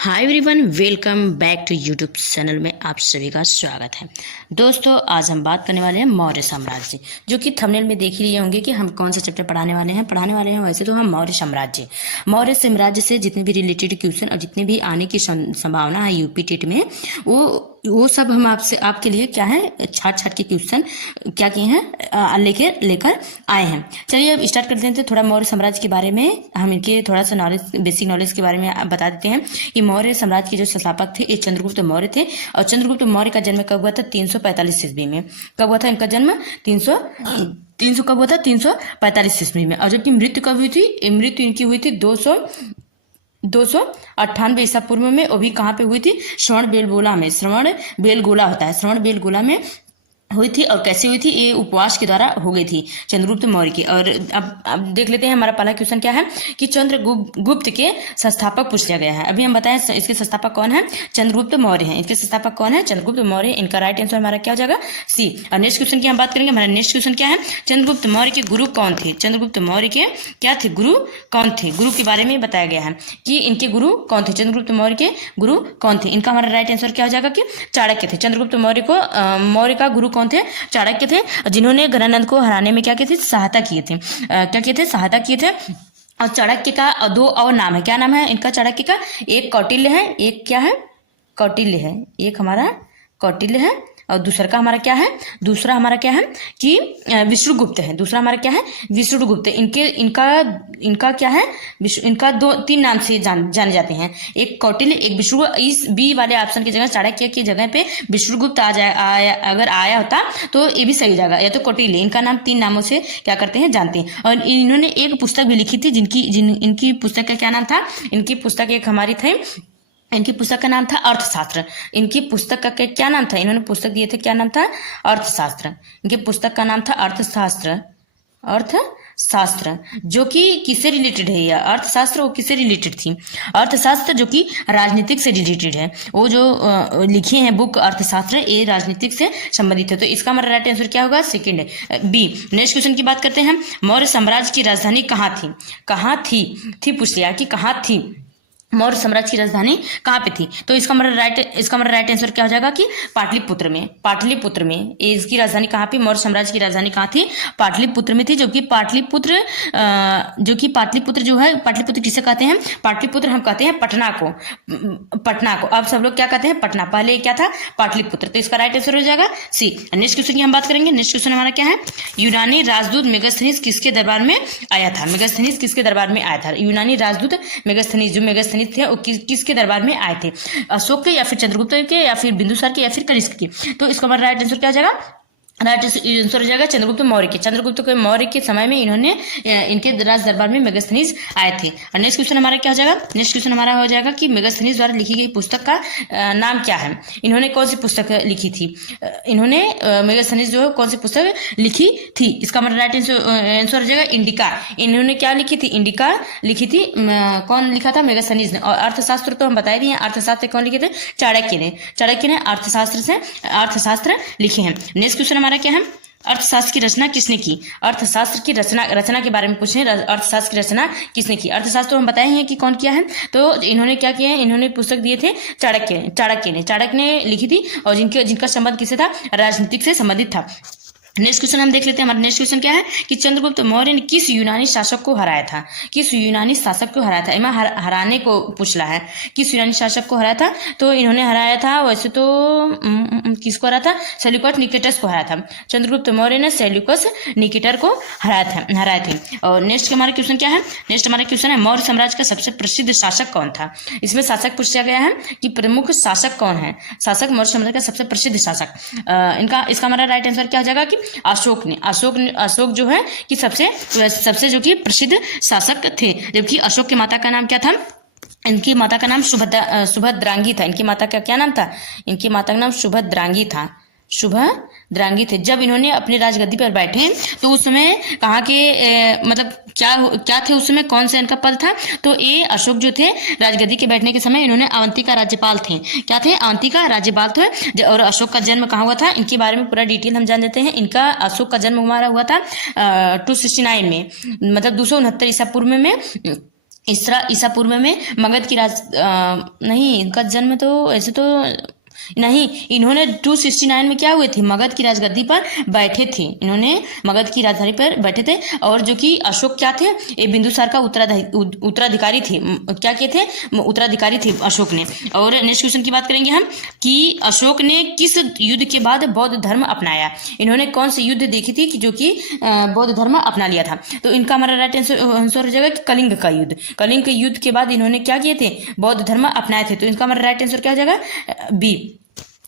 Hi everyone, welcome back to YouTube channel में आप सभी का स्वागत है। दोस्तों, आज हम बात करने वाले हैं मौर्य साम्राज्य, जो कि थंबनेल में देख ही लिए होंगे कि हम कौन से चैप्टर पढ़ाने वाले हैं। वैसे तो हम मौर्य साम्राज्य से जितने भी रिलेटेड क्वेश्चन और जितने भी आने की संभावना है यूपी टेट में, वो सब हम आपके लिए क्या है, छाट के क्वेश्चन क्या किए हैं, लेकर आए हैं। चलिए अब स्टार्ट कर देते हैं। थोड़ा मौर्य साम्राज्य के बारे में हम इनके थोड़ा सा बेसिक नॉलेज के बारे में बता देते हैं कि मौर्य साम्राज्य के जो संस्थापक थे ये चंद्रगुप्त मौर्य थे। और चंद्रगुप्त मौर्य का जन्म कब हुआ था? 345 ईस्वी में। कब हुआ था इनका जन्म? 345 ईस्वी में। और जबकि मृत्यु कब हुई थी? मृत्यु इनकी हुई थी 298 ईसा पूर्व में। वो भी कहाँ पे हुई थी? श्रवण बेलगोला में। श्रवण बेलगोला होता है, श्रवण बेलगोला में हुई थी। और कैसे हुई थी? ये उपवास के द्वारा हो गई थी चंद्रगुप्त मौर्य की। और अब देख लेते हैं हमारा पहला क्वेश्चन क्या है कि चंद्रगुप्त के संस्थापक पूछ लिया गया है। अभी हम बताएं इसके संस्थापक कौन है? चंद्रगुप्त मौर्य हैं। इसके संस्थापक कौन है? चंद्रगुप्त मौर्य। इनका राइट आंसर हमारा क्या हो जाएगा? सी। और नेक्स्ट क्वेश्चन की हम बात करेंगे। हमारा नेक्स्ट क्वेश्चन क्या है? चंद्रगुप्त मौर्य के गुरु कौन थे? चंद्रगुप्त मौर्य के क्या थे? गुरु कौन थे? गुरु के बारे में बताया गया है कि इनके गुरु कौन थे। चंद्रगुप्त मौर्य के गुरु कौन थे? इनका हमारा राइट आंसर क्या हो जाएगा कि चाणक्य थे। चंद्रगुप्त मौर्य का गुरु कौन थे? चाणक्य थे, जिन्होंने गणानंद को हराने में क्या किए थे? सहायता किए थे। सहायता किए थे। और चाणक्य का दो और नाम है। क्या नाम है इनका चाणक्य का? एक कौटिल्य है, एक क्या है? कौटिल्य है। एक हमारा कौटिल्य है और दूसरा का हमारा क्या है? दूसरा हमारा क्या है कि विष्णुगुप्त है। दूसरा हमारा क्या है? विष्णुगुप्त। इनका क्या है? इनका तीन नाम से जाने जाते हैं। एक कौटिल्य, एक विष्णुगुप्त। इस बी वाले ऑप्शन की जगह, चाणक्य की जगह पे विष्णुगुप्त अगर आया होता तो ये भी सही जाएगा। या तो कौटिल्य। इनका नाम तीन नामों से क्या करते हैं? जानते हैं। और इन्होंने एक पुस्तक भी लिखी थी इनकी पुस्तक का क्या नाम था? इनकी पुस्तक एक हमारी थी, इनकी पुस्तक का नाम था अर्थशास्त्र। इनकी पुस्तक का क्या नाम था? इन्होंने पुस्तक दिए थे, क्या नाम था? अर्थशास्त्र। इनके पुस्तक का नाम था अर्थशास्त्र, जो कि किससे रिलेटेड है? यह अर्थशास्त्र वो किससे रिलेटेड थी? अर्थशास्त्र जो कि राजनीतिक से रिलेटेड है। वो जो लिखे हैं बुक अर्थशास्त्र, ये राजनीतिक से संबंधित है। तो इसका हमारा राइट आंसर क्या होगा? सेकंड है, बी। नेक्स्ट क्वेश्चन की बात करते हैं हम। मौर्य साम्राज्य की राजधानी कहाँ थी? पूछ लिया कि कहाँ थी मौर्य साम्राज्य की राजधानी कहाँ पे थी? तो इसका हमारा राइट आंसर क्या हो जाएगा कि पाटलिपुत्र में। इसकी राजधानी कहाँ पे? मौर्य साम्राज्य की राजधानी कहाँ थी? पाटलिपुत्र में थी। जो कि पाटलिपुत्र जो है, पाटलिपुत्र किसे कहते हैं? पाटलिपुत्र हम कहते हैं पटना को। अब सब लोग क्या कहते हैं? पटना। पहले क्या था? पाटलिपुत्र। तो इसका राइट आंसर हो जाएगा सी। नेक्स्ट क्वेश्चन की हम बात करेंगे। नेक्स्ट क्वेश्चन हमारा क्या है? यूनानी राजदूत मेगास्थनीज किसके दरबार में आया था? यूनानी राजदूत मेगास्थनीज, जो मेगास्थनीज थे वो किसके दरबार में आए थे? अशोक के, या फिर चंद्रगुप्त के, या फिर बिंदुसार के, या फिर कनिष्क के? तो इसका हमारा राइट आंसर क्या हो जाएगा? राइट आंसर हो जाएगा चंद्रगुप्त मौर्य के समय में इन्होंने इनके राज दरबार में मेगास्थनीज आए थे। और नेक्स्ट क्वेश्चन हमारा क्या हो जाएगा? नेक्स्ट क्वेश्चन हमारा हो जाएगा कि मेगास्थनीज द्वारा लिखी गई पुस्तक का नाम क्या है? इन्होंने कौन सी पुस्तक लिखी थी? इन्होंने मेगास्थनीज जो है कौन सी पुस्तक लिखी थी? इसका हमारा राइट आंसर हो जाएगा इंडिका। इन्होंने क्या लिखी थी? इंडिका लिखी थी। कौन लिखा था? मेगास्थनीज ने। और अर्थशास्त्र तो हम बता दिए। अर्थशास्त्र कौन लिखे थे? चाणक्य ने अर्थशास्त्र लिखे हैं। नेक्स्ट क्वेश्चन क्या है? अर्थशास्त्र की रचना किसने की? अर्थशास्त्र की रचना के बारे में पूछे। अर्थशास्त्र की रचना किसने की? अर्थशास्त्र हम बताए हैं कि कौन किया है। तो इन्होंने क्या किया है? इन्होंने पुस्तक दिए थे चाणक्य ने लिखी थी। और जिनका संबंध किससे था? राजनीतिक से संबंधित था। नेक्स्ट क्वेश्चन हम देख लेते हैं। हमारा नेक्स्ट क्वेश्चन क्या है कि चंद्रगुप्त मौर्य ने किस यूनानी शासक को हराया था? इमा हराने को पूछला है। किस यूनानी शासक को हराया था? तो इन्होंने हराया था, वैसे तो किसको हराया था? सेल्यूकस निकेटर को हराया था। चंद्रगुप्त मौर्य ने सेल्यूकस निकेटर को हराए थे। और नेक्स्ट हमारा क्वेश्चन क्या है? नेक्स्ट हमारा क्वेश्चन है मौर्य साम्राज्य का सबसे प्रसिद्ध शासक कौन था? इसमें शासक पूछा गया है कि प्रमुख शासक कौन है? मौर्य साम्राज्य का सबसे प्रसिद्ध शासक। इसका हमारा राइट आंसर क्या हो जाएगा कि अशोक जो है कि सबसे जो कि प्रसिद्ध शासक थे। जबकि अशोक की माता का नाम क्या था? इनकी माता का नाम सुभद्रांगी था। इनकी माता का क्या नाम था? इनकी माता का नाम शुभद्रांगी थे। जब इन्होंने अपनी राजगद्दी पर बैठे तो उस समय कहाँ के मतलब क्या थे उस समय? कौन सा इनका पद था? तो ये अशोक जो थे राजगद्दी के बैठने के समय इन्होंने अवंती का राज्यपाल थे। क्या थे? अवंती का राज्यपाल थे। और अशोक का जन्म कहाँ हुआ था? इनके बारे में पूरा डिटेल हम जान लेते हैं। इनका अशोक का जन्म हमारा हुआ था 269 में, मतलब 269 ईसा पूर्व में ईसा पूर्व में मगध की नहीं, इनका जन्म तो ऐसे तो नहीं, इन्होंने 269 में क्या हुए थे, मगध की राजगद्दी पर बैठे थे, इन्होंने मगध की राजधानी पर बैठे थे। और जो कि अशोक क्या थे, ये बिंदुसार का उत्तराधिकारी थे, क्या किए थे, उत्तराधिकारी थे अशोक ने। और नेक्स्ट क्वेश्चन की बात करेंगे हम कि अशोक ने किस युद्ध के बाद बौद्ध धर्म अपनाया, इन्होंने कौन सी युद्ध देखी थी कि जो कि बौद्ध धर्म अपना लिया था। तो इनका हमारा राइट आंसर हो जाएगा कि कलिंग का युद्ध। कलिंग के युद्ध के बाद इन्होंने क्या किए थे, बौद्ध धर्म अपनाए थे। तो इनका हमारा राइट आंसर क्या हो जाएगा, बी।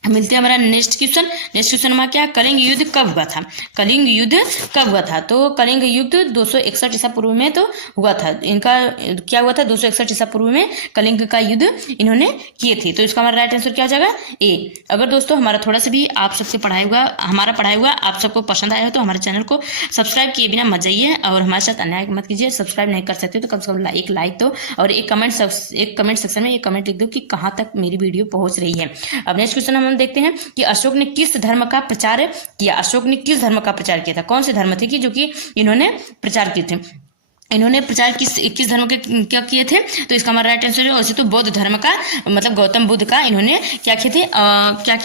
मिलते हैं हमारा नेक्स्ट क्वेश्चन। नेक्स्ट क्वेश्चन हमारा क्या, कलिंग युद्ध कब हुआ था, कलिंग युद्ध कब हुआ था। तो कलिंग युद्ध 261 ईसा पूर्व में तो हुआ था। इनका क्या हुआ था, 261 ईसा पूर्व में कलिंग का युद्ध इन्होंने किए थे। तो इसका हमारा राइट आंसर क्या हो जाएगा, ए। अगर दोस्तों हमारा थोड़ा सा भी आप सबसे हमारा पढ़ाया हुआ आप सबको पसंद आया हो तो हमारे चैनल को सब्सक्राइब किए बिना मत जाइए और हमारे साथ अन्याय मत कीजिए। सब्सक्राइब नहीं कर सकते तो कम से कम एक लाइक दो और एक कमेंट सेक्शन में एक कमेंट लिख दो कि कहाँ तक मेरी वीडियो पहुंच रही है। अब नेक्स्ट क्वेश्चन हम देखते हैं कि अशोक ने किस धर्म का प्रचार किया, अशोक ने किस धर्म का प्रचार किया था, कौन से धर्म थे कि जो कि इन्होंने प्रचार किए थे। इन्होंने प्रचार किस धर्म के क्या किए थे। तो इसका हमारा राइट आंसर है वैसे तो बौद्ध धर्म का, मतलब गौतम बुद्ध का इन्होंने क्या किए थे, प्रचार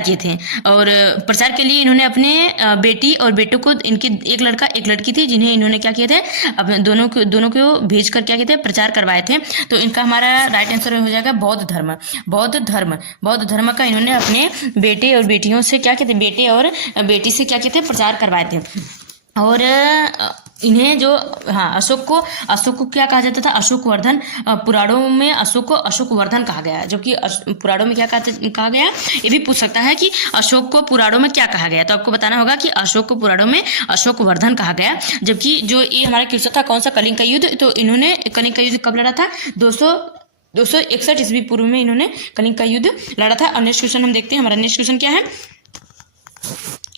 किए थे। और प्रचार के लिए इन्होंने अपने बेटी और बेटों को, इनके एक लड़का एक लड़की थी जिन्हें इन्होंने क्या किए थे, अपने दोनों को भेज कर क्या किए थे, प्रचार करवाए थे। तो इनका हमारा राइट आंसर हो जाएगा बौद्ध धर्म। बौद्ध धर्म का इन्होंने अपने बेटे और बेटियों से क्या किए थे, बेटे और बेटी से क्या किए थे, प्रचार करवाए थे। और इन्हें जो अशोक को क्या कहा जाता था, अशोक वर्धन। पुराणों में अशोक को अशोक वर्धन कहा गया, जो कि पुराणों में क्या कहा गया, ये भी पूछ सकता है कि अशोक को पुराणों में क्या कहा गया। तो आपको बताना होगा कि अशोक को पुराणों में अशोक वर्धन कहा गया। जबकि जो ये हमारा क्वेश्चन था कौन सा, कलिंग का युद्ध, तो इन्होंने कलिंग का युद्ध कब लड़ा था, 261 ईस्वी पूर्व में इन्होंने कलिंग का युद्ध लड़ा था। और नेक्स्ट क्वेश्चन हम देखते हैं, हमारा नेक्स्ट क्वेश्चन क्या है,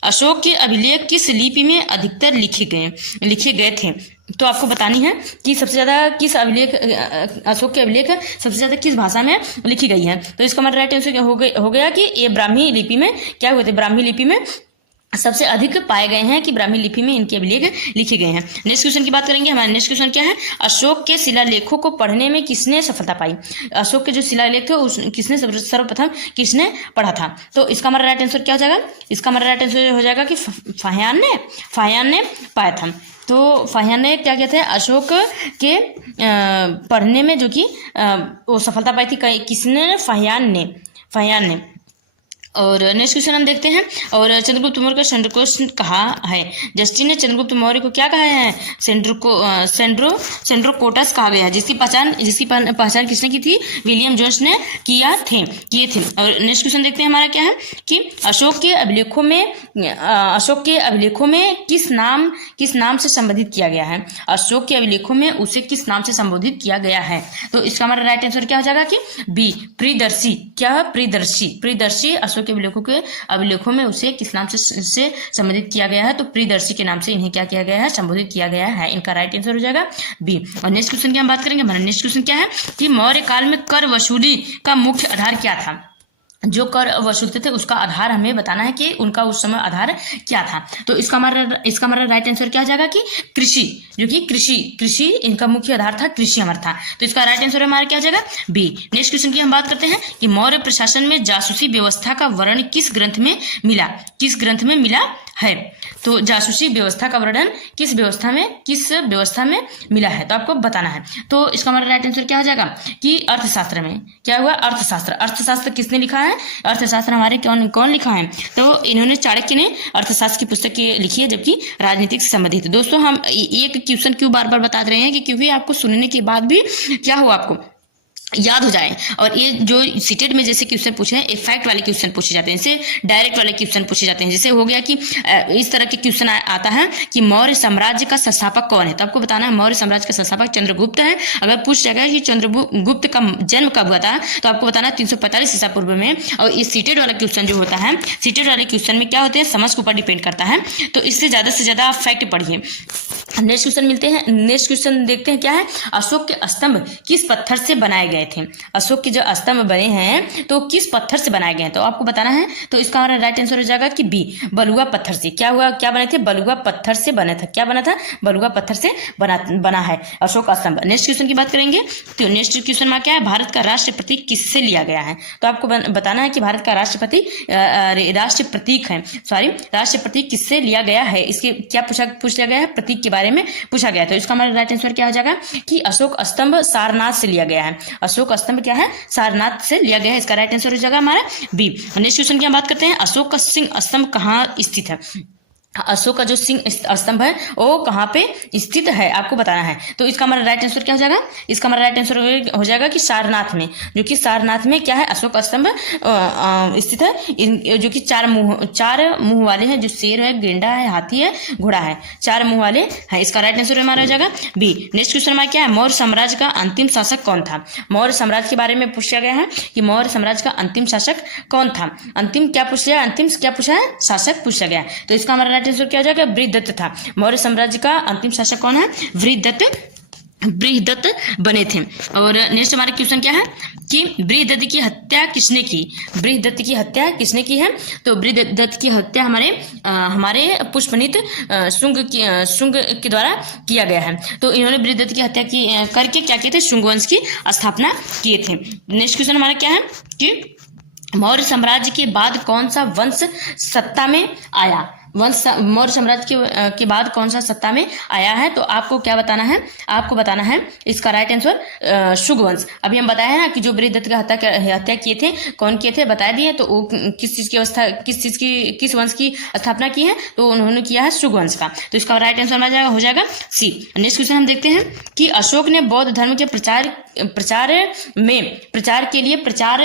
अशोक के अभिलेख किस लिपि में अधिकतर लिखे गए थे। तो आपको बतानी है कि सबसे ज्यादा किस अभिलेख, अशोक के अभिलेख सबसे ज्यादा किस भाषा में लिखी गई है। तो इसका हमारा राइट आंसर हो गया कि ये ब्राह्मी लिपि में क्या हुए थे, ब्राह्मी लिपि में सबसे अधिक पाए गए हैं कि ब्राह्मी लिपि में इनके अभिलेख लिखे गए हैं। नेक्स्ट क्वेश्चन की बात करेंगे, हमारा नेक्स्ट क्वेश्चन क्या है, अशोक के शिलालेखों को पढ़ने में किसने सफलता पाई। अशोक के जो शिलालेख थे किसने सर्वप्रथम किसने पढ़ा था। तो इसका हमारा राइट आंसर क्या हो जाएगा, इसका हमारा राइट आंसर हो जाएगा कि फाहियान ने पाया था। तो फाहियान ने क्या कहते हैं, अशोक के पढ़ने में जो कि वो सफलता पाई थी, किसने, फाहियान ने। और नेक्स्ट क्वेश्चन हम देखते हैं, और चंद्रगुप्त मौर्य का सेंड्रोकोस कहा है। जस्टिन ने चंद्रगुप्त मौर्य को क्या कहा है, सेंड्रोकोटस कहा गया है, जिसकी पहचान किसने की थी, विलियम जोन्स ने किए थे। और नेक्स्ट क्वेश्चन देखते हैं हमारा क्या है कि अशोक के अभिलेखों में किस नाम से संबोधित किया गया है, अशोक के अभिलेखों में उसे किस नाम से संबोधित किया गया है। तो इसका हमारा राइट आंसर क्या हो जाएगा कि बी, प्रियदर्शी। क्या है, प्रियदर्शी अशोक के अभिलेखों में उसे किस नाम से संबोधित किया गया है। तो प्रियदर्शी के नाम से इन्हें क्या किया गया है, संबोधित किया गया है। इनका राइट आंसर हो जाएगा बी। और नेक्स्ट क्वेश्चन की हम बात करेंगे, हमारा नेक्स्ट क्वेश्चन क्या है कि मौर्य काल में कर वसूली का मुख्य आधार क्या था। जो कर वसूलते थे उसका आधार हमें बताना है कि उनका उस समय आधार क्या था। तो इसका हमारा राइट आंसर क्या हो जाएगा कि कृषि, जो कि कृषि इनका मुख्य आधार था, कृषि हमारा था। तो इसका राइट आंसर हमारा क्या हो जाएगा बी। नेक्स्ट क्वेश्चन की हम बात करते हैं कि मौर्य प्रशासन में जासूसी व्यवस्था का वर्णन किस ग्रंथ में मिला है। तो जासूसी व्यवस्था का वर्णन किस व्यवस्था में मिला है, तो आपको बताना है। तो इसका हमारा राइट आंसर क्या हो जाएगा कि अर्थशास्त्र में। क्या हुआ, अर्थशास्त्र किसने लिखा है, अर्थशास्त्र हमारे कौन लिखा है। तो इन्होंने चाणक्य ने अर्थशास्त्र की पुस्तक लिखी है, जबकि राजनीतिक से संबंधित। दोस्तों हम एक क्वेश्चन क्यों बार बार बता रहे हैं कि क्योंकि आपको सुनने के बाद भी क्या हो, आपको याद हो जाए। और ये जो सीटेट में जैसे क्वेश्चन पूछे हैं, इफेक्ट वाले क्वेश्चन पूछे जाते हैं, इसे डायरेक्ट वाले क्वेश्चन पूछे जाते हैं। जैसे हो गया कि इस तरह के क्वेश्चन आता है कि मौर्य साम्राज्य का संस्थापक कौन है। तो आपको बताना है मौर्य साम्राज्य का संस्थापक चंद्रगुप्त है। अगर पूछ जाएगा कि चंद्रगुप्त का जन्म कब हुआ था, तो आपको बताना 345 ईसा पूर्व में। और ये सीटेट वाला क्वेश्चन जो होता है, सीटेट वाले क्वेश्चन में क्या होते हैं, समझ के ऊपर डिपेंड करता है। तो इससे ज्यादा फैक्ट पढ़िए। नेक्स्ट क्वेश्चन देखते हैं क्या है, अशोक के स्तंभ किस पत्थर से बनाए गए गए थे। अशोक के जो स्तंभ बने हैं तो किस पत्थर से बनाए गए हैं, तो आपको बताना है। तो इसका हमारा राइट आंसर हो जाएगा कि बी, बलुआ पत्थर से। क्या हुआ, क्या बने थे, बलुआ पत्थर से बना था। क्या बना था, बलुआ पत्थर से बना है अशोक स्तंभ। नेक्स्ट क्वेश्चन की बात करेंगे तो नेक्स्ट क्वेश्चन में क्या है, भारत का राष्ट्रीय प्रतीक किससे लिया गया है। तो आपको बताना है कि भारत का राष्ट्रीय प्रतीक किससे लिया गया है। इसके क्या पूछ लिया गया है, प्रतीक के बारे में पूछा गया है। तो इसका हमारा राइट आंसर क्या हो जाएगा कि अशोक स्तंभ सारनाथ से लिया गया है। अशोक स्तंभ क्या है, सारनाथ से लिया गया है। इसका राइट आंसर हो जाएगा हमारा बी। नेक्स्ट क्वेश्चन की हम बात करते हैं, अशोक का सिंह स्तंभ कहाँ स्थित है। अशोक का जो सिंह स्तंभ है वो कहाँ पे स्थित है, आपको बताना है। तो इसका हमारा राइट आंसर क्या हो जाएगा, इसका हमारा राइट आंसर हो जाएगा कि सारनाथ में, जो कि सारनाथ में क्या है, अशोक स्तंभ स्थित है। जो कि चार मुंह वाले हैं, जो शेर है, गेंडा है, हाथी है, घोड़ा है, चार मुंह वाले हैं। इसका राइट आंसर हमारा हो जाएगा बी। नेक्स्ट क्वेश्चन हमारा क्या है, मौर्य साम्राज्य का अंतिम शासक कौन था। मौर्य साम्राज्य के बारे में पूछा गया है कि मौर्य साम्राज्य का अंतिम शासक कौन था। अंतिम क्या पूछा है, शासक पूछा गया है। तो इसका हमारा आंसर क्या हो जाएगा, बृहदत्त था। मौर्य साम्राज्य का अंतिम शासक कौन है, बृहदत्त बने थे। और नेक्स्ट हमारा क्वेश्चन क्या है कि बृहदत्त की हत्या किसने की। बृहदत्त की हत्या किसने की है, तो बृहदत्त की हत्या हमारे पुष्पनीत शुंग के द्वारा किया गया है। तो इन्होंने बृहदत्त की हत्या की करके क्या किए थे, शुंग वंश की स्थापना किए थे। नेक्स्ट क्वेश्चन हमारा क्या है कि मौर्य साम्राज्य के बाद कौन सा वंश सत्ता में आया। मौर्य साम्राज्य के बाद कौन सा सत्ता में आया है, तो आपको क्या बताना है, आपको बताना है इसका राइट आंसर शुंग वंश। अभी हम बताया है ना कि जो बृहदत्त का हत्या किए थे, कौन किए थे बता दिए। तो वो किस वंश की स्थापना की है, तो उन्होंने किया है शुंग वंश का। तो इसका राइट आंसर हो जाएगा सी। नेक्स्ट क्वेश्चन हम देखते हैं कि अशोक ने बौद्ध धर्म के प्रचार के लिए प्रचार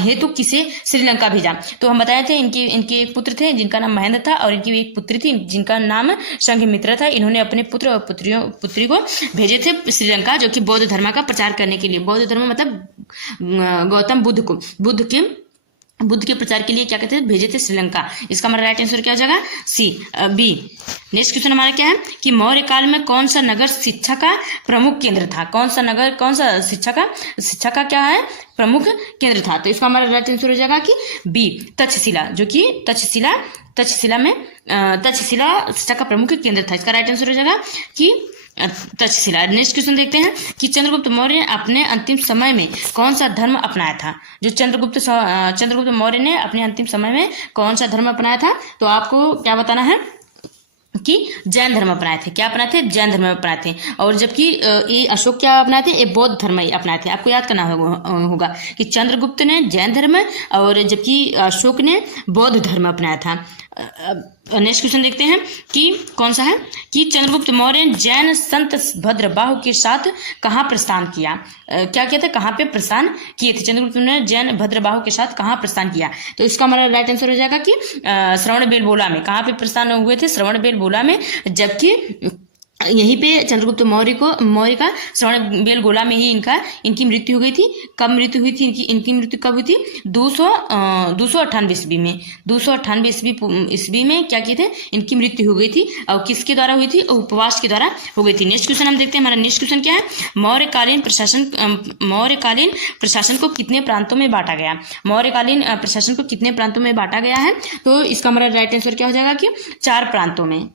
हेतु किसे श्रीलंका भेजा। तो हम बताए थे इनके एक पुत्र थे जिनका नाम महेंद्र था, और इनकी एक पुत्री थी जिनका नाम संघमित्रा था। इन्होंने अपने पुत्र और पुत्री को भेजे थे श्रीलंका, जो कि बौद्ध धर्म का प्रचार करने के लिए। बौद्ध धर्म मतलब गौतम बुद्ध के प्रचार के लिए क्या कहते हैं, भेजे थे श्रीलंका। इसका हमारा राइट आंसर क्या हो जाएगा, सी, बी। नेक्स्ट क्वेश्चन हमारा क्या है कि मौर्य काल में कौन सा नगर शिक्षा का प्रमुख केंद्र था। कौन सा शिक्षा का क्या है, प्रमुख केंद्र था। तो इसका हमारा राइट आंसर हो जाएगा कि बी, तक्षशिला, जो कि तक्षशिला शिक्षा का प्रमुख केंद्र था। इसका राइट आंसर हो जाएगा कि तक्षशिला। नेक्स्ट क्वेश्चन देखते हैं कि चंद्रगुप्त मौर्य ने अपने अंतिम समय में कौन सा धर्म अपनाया था। जो चंद्रगुप्त मौर्य ने अपने अंतिम समय में कौन सा धर्म अपनाया था, तो आपको क्या बताना है कि जैन धर्म अपनाए थे। क्या अपनाए थे, जैन धर्म अपनाए थे। और जबकि ये अशोक क्या अपनाए थे, ये बौद्ध धर्म ही अपनाए थे। आपको याद करना होगा कि चंद्रगुप्त ने जैन धर्म और जबकि अशोक ने बौद्ध धर्म अपनाया था। नेक्स्ट क्वेश्चन देखते हैं कि कौन सा है कि चंद्रगुप्त मौर्य जैन संत भद्रबाहु के साथ कहाँ प्रस्थान किया। क्या किया था, कहाँ पे प्रस्थान किए थे चंद्रगुप्त ने जैन भद्रबाहु के साथ कहाँ प्रस्थान किया। तो इसका हमारा राइट आंसर हो जाएगा कि श्रवणबेलगोला में। कहाँ पे प्रस्थान हुए थे, श्रवणबेलगोला में। जबकि यहीं पे चंद्रगुप्त मौर्य का श्रवणबेलगोला में ही इनकी मृत्यु हो गई थी। कब मृत्यु हुई थी इनकी मृत्यु कब हुई थी, 298 ईस्वी में। 298 ईस्वी में क्या किए थे, इनकी मृत्यु हो गई थी। और किसके द्वारा हुई थी, उपवास के द्वारा हो गई थी। नेक्स्ट क्वेश्चन हम देखते हैं, हमारा नेक्स्ट क्वेश्चन क्या है, मौर्यकालीन प्रशासन को कितने प्रांतों में बांटा गया। मौर्यकालीन प्रशासन को कितने प्रांतों में बांटा गया है, तो इसका हमारा राइट आंसर क्या हो जाएगा कि 4 प्रांतों में।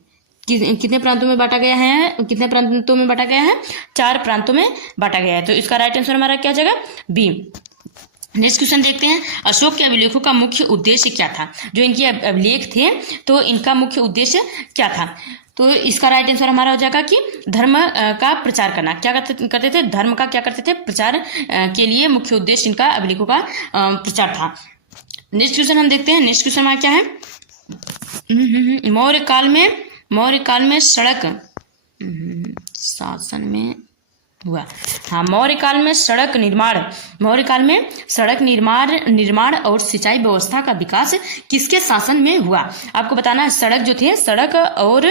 कितने प्रांतों में बांटा गया है, 4 प्रांतों में बांटा गया है। तो इसका राइट आंसर हमारा क्या हो जाएगा, बी। नेक्स्ट क्वेश्चन देखते हैं, अशोक के अभिलेखों का मुख्य उद्देश्य क्या था। जो इनके अभिलेख थे तो इनका मुख्य उद्देश्य क्या था, तो इसका राइट आंसर हमारा हो जाएगा कि धर्म का प्रचार करना। क्या करते थे, धर्म का क्या करते थे, प्रचार के लिए मुख्य उद्देश्य इनका अभिलेखों का प्रचार था। नेक्स्ट क्वेश्चन हम देखते हैं, नेक्स्ट क्वेश्चन हमारा क्या है, मौर्य काल में सड़क शासन में हुआ। हाँ, मौर्य काल में सड़क निर्माण और सिंचाई व्यवस्था का विकास किसके शासन में हुआ। आपको बताना है, सड़क और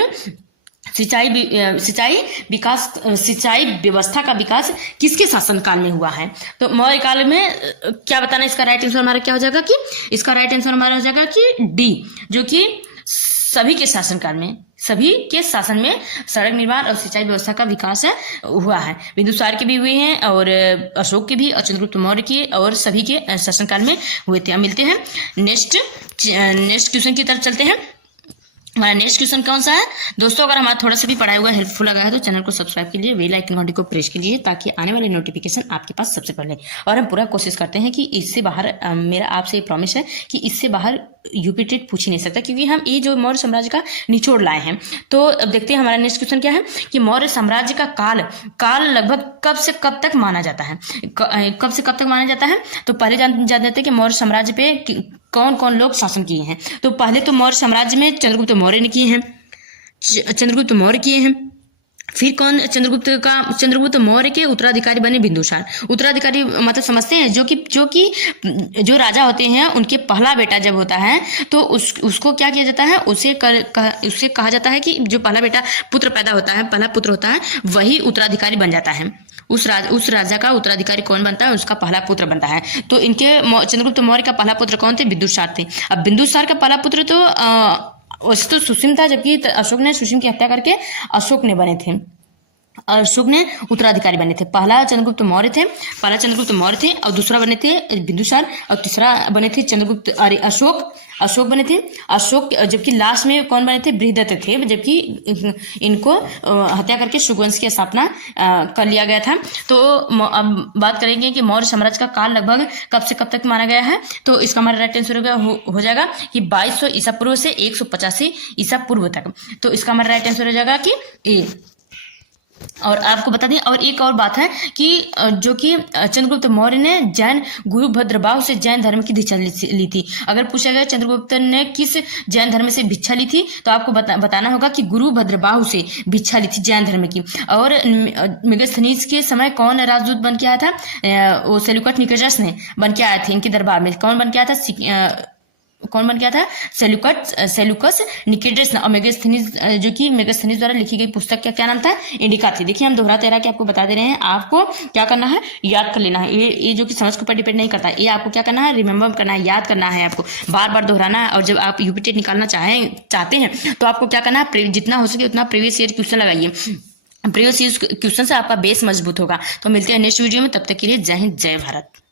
सिंचाई व्यवस्था का विकास किसके शासन काल में हुआ है। तो मौर्य काल में क्या बताना, इसका राइट आंसर हमारा क्या हो जाएगा कि इसका राइट आंसर हमारा हो जाएगा कि डी, जो कि सभी के शासनकाल में सभी के शासन में सड़क निर्माण और सिंचाई व्यवस्था का विकास हुआ है। बिंदुसार के भी हुए हैं और अशोक के भी और चंद्रगुप्त मौर्य के और सभी के शासनकाल में हुए थे। अब मिलते हैं नेक्स्ट क्वेश्चन की तरफ चलते हैं। हमारा नेक्स्ट क्वेश्चन कौन सा है दोस्तों? अगर हमारा थोड़ा सा भी पढ़ाया हुआ हेल्पफुल लगा है तो चैनल को सब्सक्राइब कीजिए, बेल आइकन घंटी को प्रेस कीजिए ताकि आने वाले नोटिफिकेशन आपके पास सबसे पहले। और हम पूरा कोशिश करते हैं कि इससे बाहर मेरा आपसे प्रॉमिस है कि इससे बाहर यूपी टेट पूछ ही नहीं सकता, क्योंकि हम ये जो मौर्य साम्राज्य का निचोड़ लाए हैं। तो अब देखते हैं हमारा नेक्स्ट क्वेश्चन क्या है कि मौर्य साम्राज्य का काल लगभग कब से कब तक माना जाता है? कब से कब तक माना जाता है? तो पहले जान जाते हैं कि मौर्य साम्राज्य पे कौन कौन लोग शासन किए हैं। तो पहले तो मौर्य साम्राज्य में चंद्रगुप्त मौर्य ने किए हैं, चंद्रगुप्त मौर्य किए हैं। फिर कौन? चंद्रगुप्त मौर्य के उत्तराधिकारी बने बिंदुसार। उत्तराधिकारी मतलब समझते हैं जो राजा होते हैं उनके पहला बेटा जब होता है तो उसको क्या किया जाता है, उसे कहा जाता है कि जो पहला बेटा पुत्र पैदा होता है, पहला पुत्र होता है, वही उत्तराधिकारी बन जाता है। उस राजा का उत्तराधिकारी कौन बनता है? उसका पहला पुत्र बनता है। तो इनके चंद्रगुप्त मौर्य का पहला पुत्र कौन थे? बिंदुसार थे। अब बिंदुसार का पहला पुत्र तो वैसे तो सुसीम था, जबकि अशोक ने सुसीम की हत्या करके अशोक ने बने थे, अशोक ने उत्तराधिकारी बने थे। पहला चंद्रगुप्त मौर्य थे और दूसरा बने थे बिंदुसार और तीसरा बने थे अशोक बने थे। अशोक, जबकि लास्ट में कौन बने थे? बृहदत्त थे, जबकि इनको हत्या करके शुकवंश की स्थापना कर लिया गया था। तो अब बात करेंगे कि मौर्य साम्राज्य का काल लगभग कब से कब तक माना गया है। तो इसका हमारा राइट आंसर हो जाएगा कि 2200 ईसा पूर्व से 185 ईसा पूर्व तक। तो इसका हमारा राइट आंसर हो जाएगा कि ए। और आपको बता दें, और एक और बात है कि जो कि चंद्रगुप्त मौर्य ने जैन गुरु भद्रबाहु से जैन धर्म की दीक्षा ली थी। अगर पूछा गया चंद्रगुप्त ने किस जैन धर्म से भिक्षा ली थी, तो आपको बताना होगा कि गुरु भद्रबाहु से भिक्षा ली थी जैन धर्म की। और मेगास्थनीज के समय कौन राजदूत बन के आया था? वो सेल्यूकस निकेटस ने बन के आए थे इनके दरबार में। कौन बन के आया था? सेल्यूकस निकेटस। और मेगास्थनीज, जो कि मेगास्थनीज द्वारा लिखी गई पुस्तक का क्या नाम था? इंडिका थी। देखिए हम दोहरा तेरा के आपको बता दे रहे हैं, आपको क्या करना है, याद कर लेना है। ये जो कि समझ के ऊपर डिपेंड नहीं करता है, ये आपको क्या करना है, रिमेम्बर करना है, याद करना है, आपको बार बार दोहराना है। और जब आप यूपी टेट निकालना चाहते हैं तो आपको क्या करना है, जितना हो सके उतना प्रीवियस ईयर क्वेश्चन लगाइए। प्रीवियस ईयर क्वेश्चन से आपका बेस मजबूत होगा। तो मिलते हैं नेक्स्ट वीडियो में, तब तक के लिए जय हिंद, जय भारत।